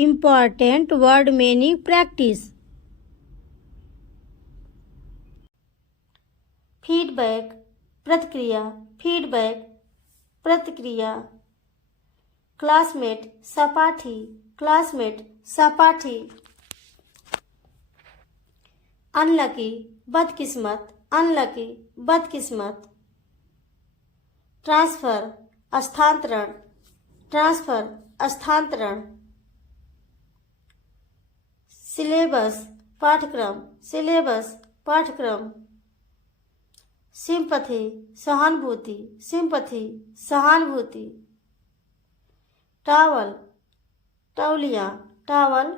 important word meaning practice. Feedback प्रतिक्रिया, feedback प्रतिक्रिया. Classmate सहपाठी, क्लासमेट सहपाठी. अनलकी बदकिस्मत, अनलकी बदकिस्मत. ट्रांसफर स्थानांतरण, ट्रांसफर स्थानांतरण. सिलेबस पाठ्यक्रम, सिलेबस पाठ्यक्रम. सिंपथी सहानुभूति, सिंपथी सहानुभूति. टावल तौलिया, टावल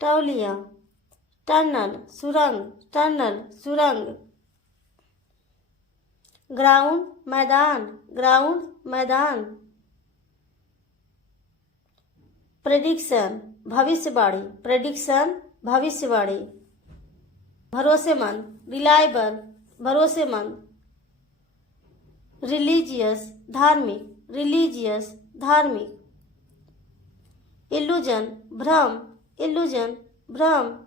तौलिया. टनल सुरंग, टनल सुरंग. ग्राउंड मैदान, ग्राउंड मैदान. प्रेडिक्शन भविष्यवाणी, प्रेडिक्शन भविष्यवाणी. भरोसेमंद रिलायबल, भरोसेमंद. रिलीजियस धार्मिक, रिलीजियस धार्मिक. इल्यूजन भ्रम, इल्यूजन भ्रम.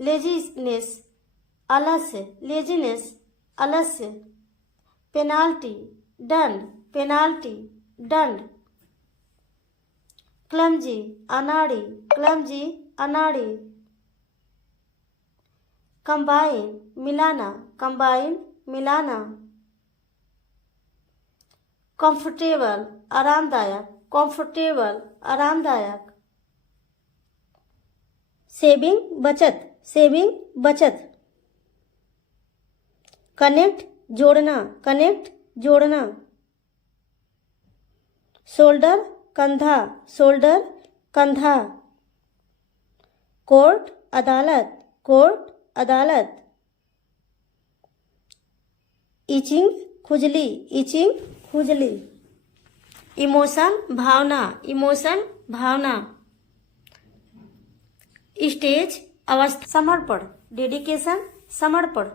लेजीनेस आलस्य, लेजीनेस आलस्य. पेनाल्टी दंड, पेनाल्टी दंड. क्लमजी अनाड़ी, क्लमजी अनाड़ी. कंबाइन मिलाना, कंबाइन मिलाना. कंफर्टेबल आरामदायक, कंफर्टेबल आरामदायक. सेविंग बचत, सेविंग बचत. कनेक्ट जोड़ना, कनेक्ट जोड़ना. शोल्डर कंधा, शोल्डर कंधा. कोर्ट अदालत, कोर्ट अदालत. इचिंग खुजली, इचिंग खुजली. इमोशन भावना, इमोशन भावना. स्टेज अवस्था समर्पण, डेडिकेशन समर्पण.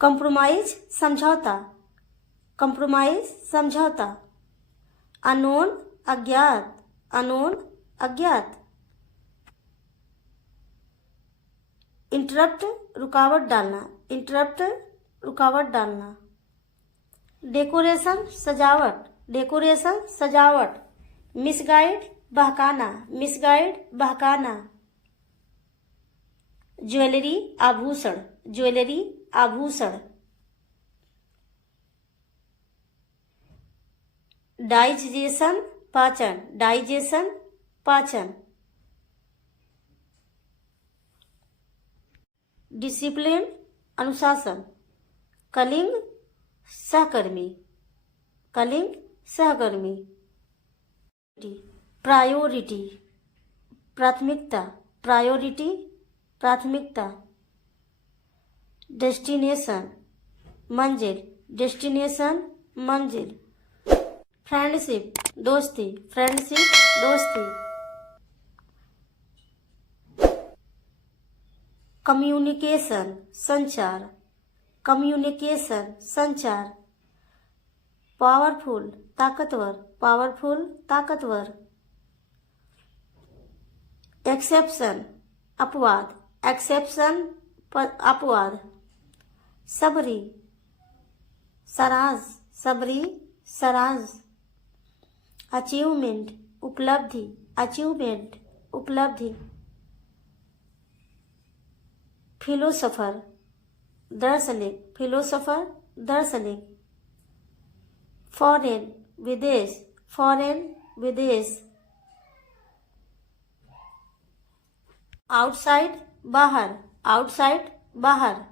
कंप्रोमाइज समझौता, कंप्रोमाइज समझौता. अनोन अज्ञात, अनोन अज्ञात. इंटरप्ट रुकावट डालना, इंटरप्ट रुकावट डालना. डेकोरेशन सजावट, डेकोरेशन सजावट. मिसगाइड बहकाना, मिसगाइड बहकाना. ज्वेलरी आभूषण, ज्वेलरी आभूषण. डाइजेशन पाचन, डाइजेशन पाचन. डिसिप्लिन अनुशासन. कलिंग सहकर्मी, कलिंग सहकर्मी. प्रायोरिटी प्राथमिकता, प्रायोरिटी प्राथमिकता. डेस्टिनेशन मंजिल, डेस्टिनेशन मंजिल. फ्रेंडशिप दोस्ती, फ्रेंडशिप दोस्ती. कम्युनिकेशन संचार, कम्युनिकेशन संचार. पावरफुल ताकतवर, पावरफुल ताकतवर. एक्सेप्शन अपवाद, एक्सेप्शन अपवाद. सबरी सराज, सबरी सराज. अचीवमेंट उपलब्धि, अचीवमेंट उपलब्धि. फिलोसोफर दार्शनिक, फिलोसोफर दार्शनिक. फॉरेन विदेश, फॉरेन विदेश. आउटसाइड बाहर, आउटसाइड बाहर.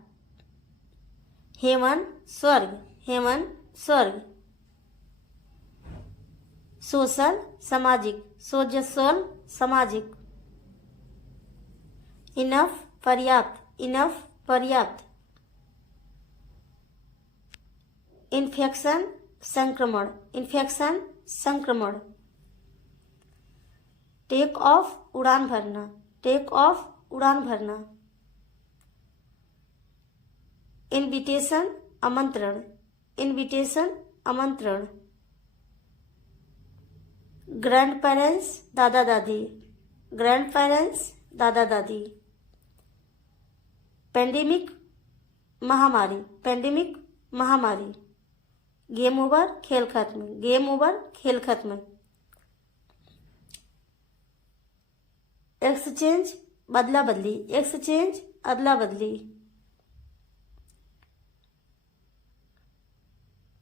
हेवन स्वर्ग, हेवन स्वर्ग. सोशल सामाजिक, सोशल सामाजिक. इनफ पर्याप्त, इनफ पर्याप्त. इन्फेक्शन संक्रमण, इन्फेक्शन संक्रमण. टेक ऑफ उड़ान भरना, टेक ऑफ उड़ान भरना. इनविटेशन आमंत्रण, इनविटेशन आमंत्रण. ग्रैंड पेरेंट्स दादा दादी, ग्रैंड पेरेंट्स दादा दादी। पेंडेमिक महामारी, पेंडेमिक महामारी। गेम ओवर खेल खत्म, गेम ओवर खेल खत्म। एक्सचेंज बदला बदली, एक्सचेंज अदला बदली।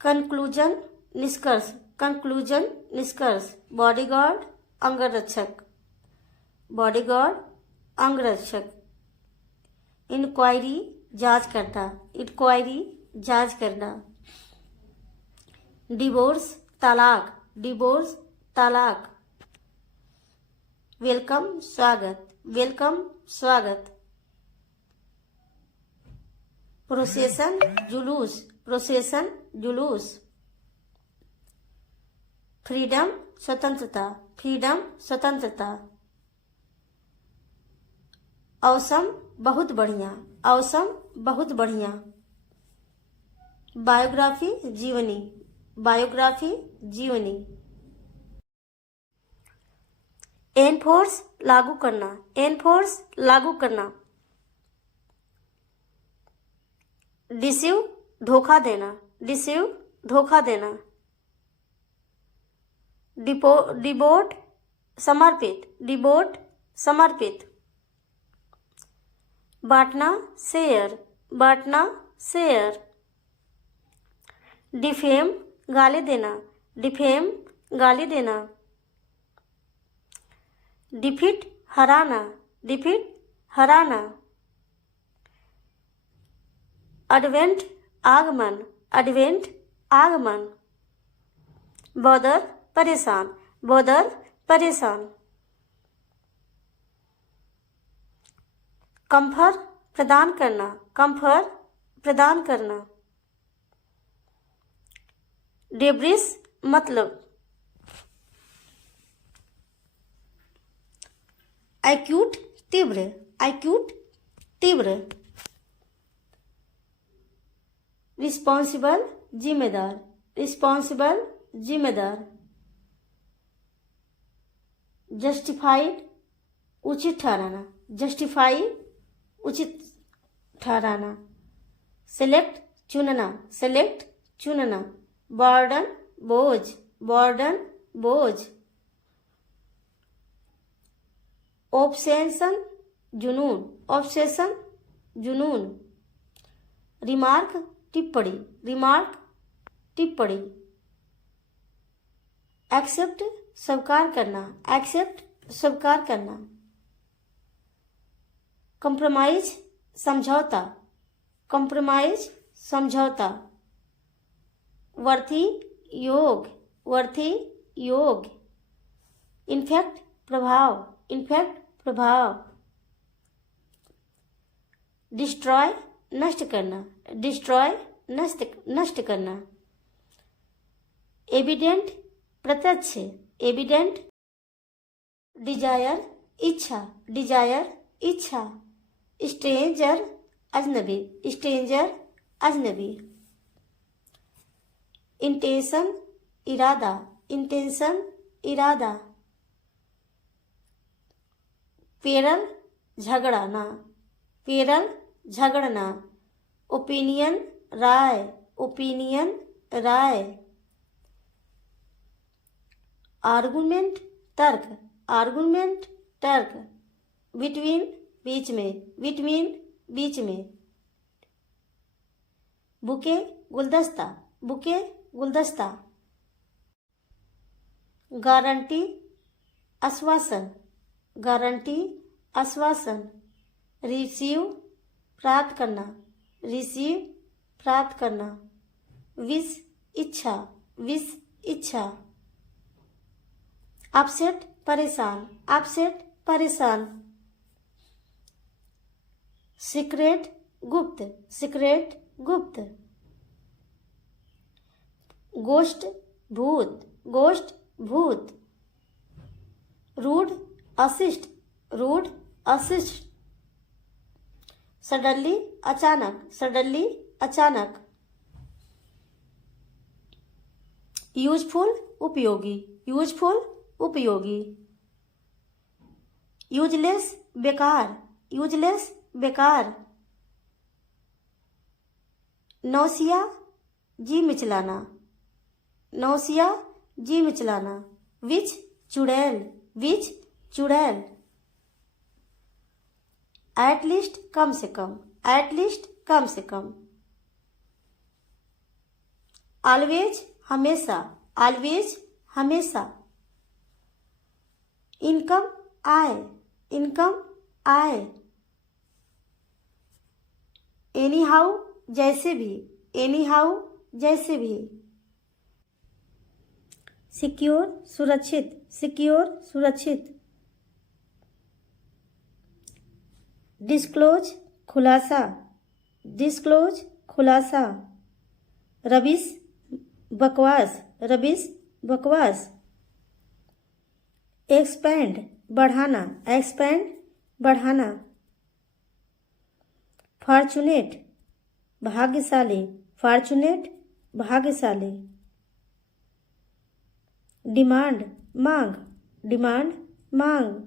कंक्लूजन निष्कर्ष, कंक्लूजन निष्कर्ष। बॉडीगार्ड अंगरक्षक, बॉडीगार्ड अंगरक्षक। इंक्वायरी जांच करना, इंक्वायरी जांच करना। डिवोर्स तलाक, डिवोर्स तलाक। वेलकम स्वागत, वेलकम स्वागत। प्रोसेशन जुलूस, प्रोसेशन जुलूस। फ्रीडम स्वतंत्रता, फ्रीडम स्वतंत्रता। औसम बहुत बढ़िया, औसम बहुत बढ़िया। बायोग्राफी जीवनी, बायोग्राफी जीवनी। एनफोर्स लागू करना, एनफोर्स लागू करना। डिसीव धोखा देना, डिसीव धोखा देना। डिबोट समर्पित, डिबोट समर्पित। बांटना शेयर, बांटना शेयर। डिफेम गाली देना, डिफेम गाली देना। डिफीट हराना, डिफीट हराना। एडवेंट आगमन, एडवेंट आगमन। बॉदर परेशान, बॉदर परेशान। कंफर्ट प्रदान करना, कंफर्ट प्रदान करना। डेब्रिस मतलब एक्यूट तीव्र, एक्यूट तीव्र। रिस्पॉन्सिबल जिम्मेदार, रिस्पॉन्सिबल जिम्मेदार। जस्टिफाइड उचित ठहराना, जस्टिफाई उचित ठहराना। सेलेक्ट चुनना, सेलेक्ट चुनना। बर्डन बोझ, बर्डन बोझ। ऑब्सेशन जुनून, ऑब्सेशन जुनून। रिमार्क टिप्पणी, रिमार्क टिप्पणी। एक्सेप्ट स्वीकार करना, एक्सेप्ट स्वीकार करना। कंप्रोमाइज समझौता, कंप्रोमाइज समझौता। वर्थी योग, वर्थी योग। इन्फेक्ट प्रभाव, इन्फेक्ट प्रभाव। डिस्ट्रॉय नष्ट करना, डिस्ट्रॉय नष्ट करना। एविडेंट प्रत्यक्ष, एविडेंट। डिजायर इच्छा, डिजायर इच्छा। स्ट्रेंजर अजनबी, स्ट्रेंजर अजनबी। इंटेंशन इरादा, इंटेंशन इरादा। पेरल झगड़ना, पेरल झगड़ना। ओपिनियन राय, ओपिनियन राय। आर्गुमेंट तर्क, आर्गुमेंट तर्क। बिटवीन बीच में, बिटवीन बीच में। बुके गुलदस्ता, बुके गुलदस्ता। गारंटी आश्वासन, गारंटी आश्वासन। रिसीव प्राप्त करना, रिसीव प्राप्त करना। विश इच्छा, विश इच्छा। अपसेट परेशान, अपसेट परेशान। सीक्रेट गुप्त, सीक्रेट गुप्त। गोष्ठ भूत, गोष्ठ भूत। रूड अशिष्ट, रूड अशिष्ट। सडनली अचानक, सडनली अचानक। यूजफुल उपयोगी, यूजफुल उपयोगी। यूजलेस बेकार, यूजलेस बेकार। नौसिया जी मिचलाना, नौसिया जी मिचलाना। विच चुड़ैल, विच चुड़ैल। एटलीस्ट कम से कम, एटलीस्ट कम से कम। ऑलवेज हमेशा, ऑलवेज हमेशा। Income I, income I. Any how जैसे भी, एनी हाउ जैसे भी। सिक्योर सुरक्षित, सिक्योर सुरक्षित। डिस्क्लोज खुलासा, डिस्क्लोज खुलासा। रबिश बकवास, रबिश बकवास। एक्सपेंड बढ़ाना, एक्सपेंड बढ़ाना। फॉर्चुनेट भाग्यशाली, फॉर्चुनेट भाग्यशाली। डिमांड मांग, डिमांड मांग।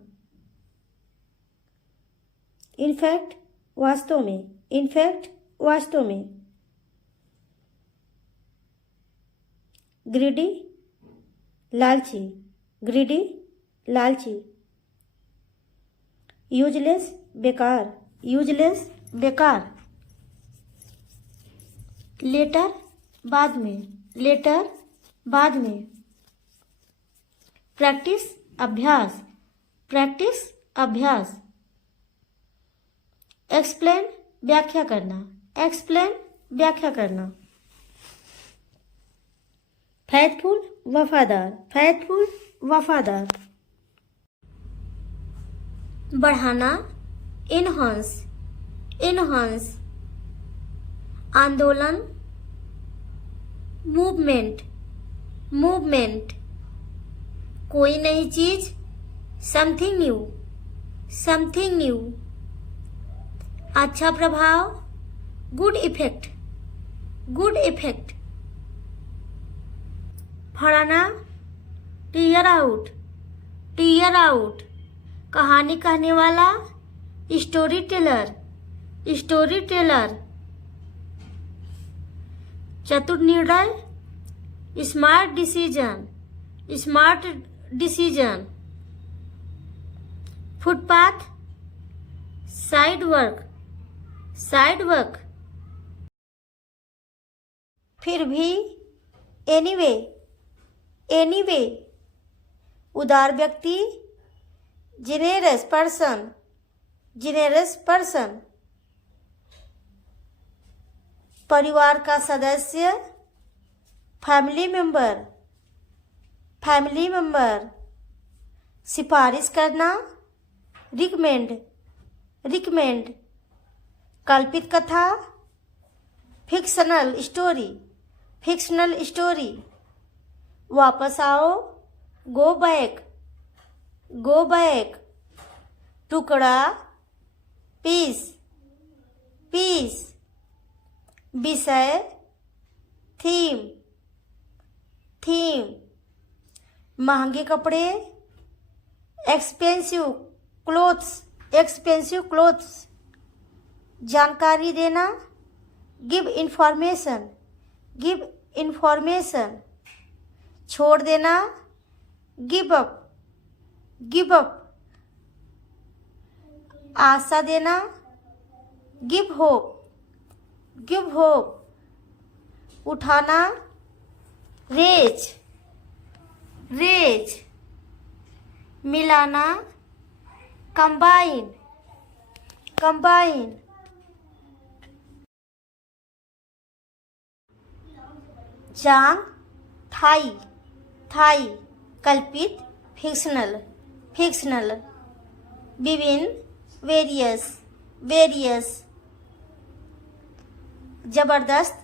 इनफैक्ट वास्तव में, इनफैक्ट वास्तव में। ग्रीडी लालची, ग्रीडी लालची। यूजलेस बेकार, यूजलेस बेकार। लेटर बाद में, लेटर बाद में। प्रैक्टिस अभ्यास, प्रैक्टिस अभ्यास। एक्सप्लेन व्याख्या करना, एक्सप्लेन व्याख्या करना। फैथफुल वफादार, फैथफुल वफादार। बढ़ाना इनहांस, इनहांस। आंदोलन मूवमेंट, मूवमेंट। कोई नई चीज समथिंग न्यू, समथिंग न्यू। अच्छा प्रभाव गुड इफेक्ट, गुड इफेक्ट। फड़ाना टीयर आउट, टीयर आउट। कहानी कहने वाला स्टोरी टेलर, स्टोरी टेलर। चतुर निर्णय स्मार्ट डिसीजन, स्मार्ट डिसीजन। फुटपाथ साइड वर्क, साइड वर्क। फिर भी एनीवे, एनीवे। उदार व्यक्ति जेनेरस पर्सन, जेनेरस पर्सन। परिवार का सदस्य फैमिली मेंबर, फैमिली मेंबर। सिफारिश करना रिकमेंड, रिकमेंड। कल्पित कथा फिक्शनल स्टोरी, फिक्शनल स्टोरी। वापस आओ गो बैक, गो बैक। टुकड़ा पीस, पीस। विषय थीम, थीम। महंगे कपड़े एक्सपेंसिव क्लोथ्स, एक्सपेंसिव क्लोथ्स। जानकारी देना गिव इंफॉर्मेशन, गिव इंफॉर्मेशन। छोड़ देना गिव अप, गिव अप। आशा देना गिव होप, गिव होप। उठाना रेज, रेज। मिलाना कंबाइन, कंबाइन। जांग थाई, थाई। कल्पित फिक्शनल, फिक्शनल। विभिन्न वेरियस, वेरियस। जबरदस्त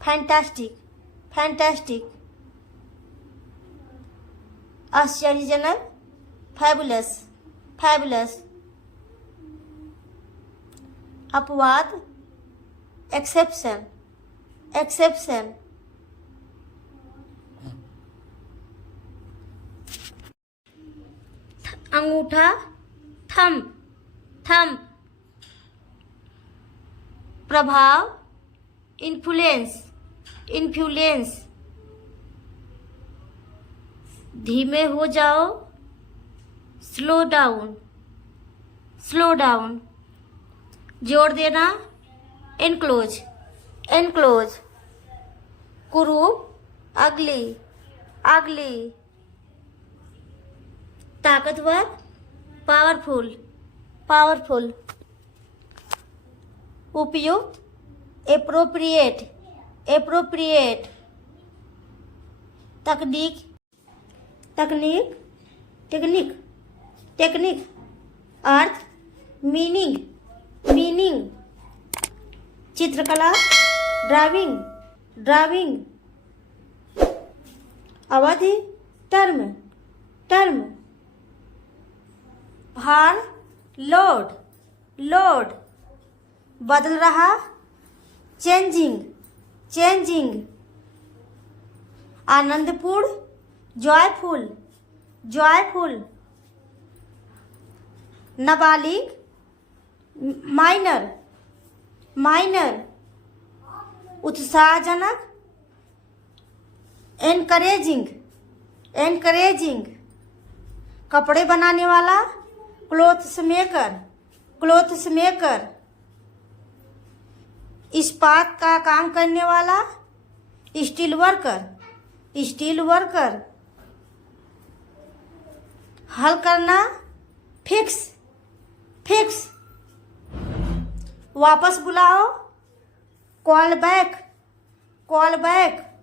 फैंटास्टिक, फैंटास्टिक। आश्चर्यजनक फैबुलस, फैबुलस। अपवाद एक्सेप्शन, एक्सेप्शन। अंगूठा, थंब, थंब। प्रभाव, इन्फ्लुएंस, इन्फ्लुएंस। धीमे हो जाओ, स्लो डाउन, स्लो डाउन। जोड़ देना, एनक्लोज, एनक्लोज। कुरूप, अगली, अगली। ताकतवर, पावरफुल, पावरफुल। उपयुक्त, एप्रोप्रिएट, एप्रोप्रिएट। तकनीक, तकनीक, टेक्निक, टेक्निक। अर्थ, मीनिंग, मीनिंग। चित्रकला, ड्राइंग, ड्राइंग। अवधि, टर्म, टर्म। भार, लोड, लोड। बदल रहा, चेंजिंग, चेंजिंग। आनंदपूर्ण, जॉयफुल, जॉयफुल। नाबालिग, माइनर, माइनर। उत्साहजनक, एनकरेजिंग, एनकरेजिंग। कपड़े बनाने वाला, क्लोथ्स मेकर, क्लोथ्स मेकर। इस्पात का काम करने वाला, स्टील वर्कर, स्टील वर्कर। हल करना, फिक्स, फिक्स। वापस बुलाओ, कॉल बैक, कॉल बैक।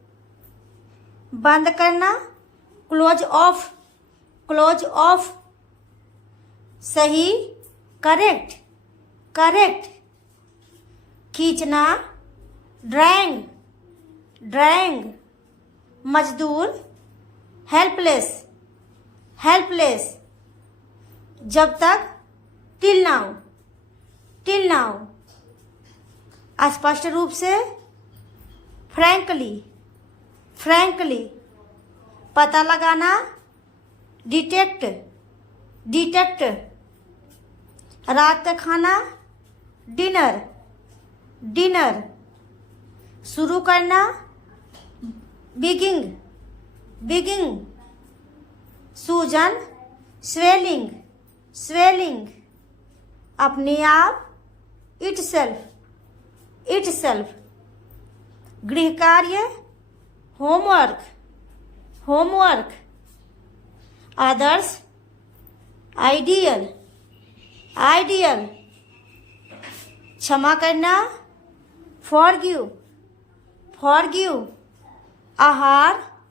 बंद करना, क्लोज ऑफ, क्लोज ऑफ। सही, करेक्ट, करेक्ट। खींचना, ड्रैंग, ड्रैंग। मजदूर, हेल्पलेस, हेल्पलेस। जब तक, टिल नाउ, टिल नाउ। स्पष्ट रूप से, फ्रैंकली, फ्रैंकली। पता लगाना, डिटेक्ट, डिटेक्ट। रात का खाना, डिनर, डिनर। शुरू करना, बिगिंग, बिगिंग। सूजन, स्वेलिंग, स्वेलिंग। अपने आप, इटसेल्फ, इटसेल्फ। गृह कार्य, होमवर्क, होमवर्क। आदर्श, आइडियल, आइडियल। क्षमा करना, फॉरगिव, फॉरगिव। आहार,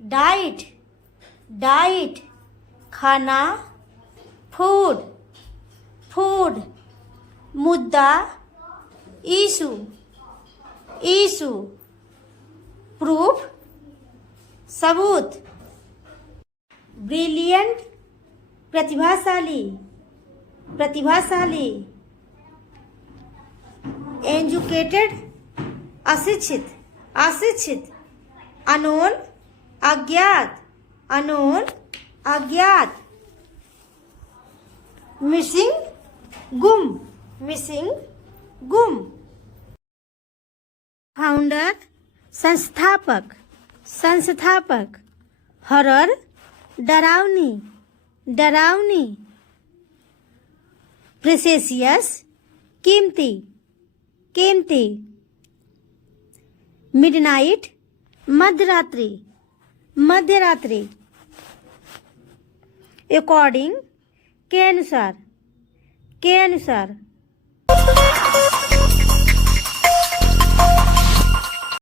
डाइट, डाइट। खाना, फूड, फूड। मुद्दा, इशू, इशू। प्रूफ, सबूत। ब्रिलियंट, प्रतिभाशाली, प्रतिभाशाली। एजुकेटेड, अशिक्षित, अशिक्षित। अनोन, अज्ञात, अनोन, अज्ञात। मिसिंग, गुम, मिसिंग, गुम। फाउंडर, संस्थापक, संस्थापक। हॉरर, डरावनी, डरावनी। प्रेसेसियस, कीमती, कीमती। मिडनाइट, मध्यरात्रि, मध्यरात्रि। अकॉर्डिंग, के अनुसार, के अनुसार।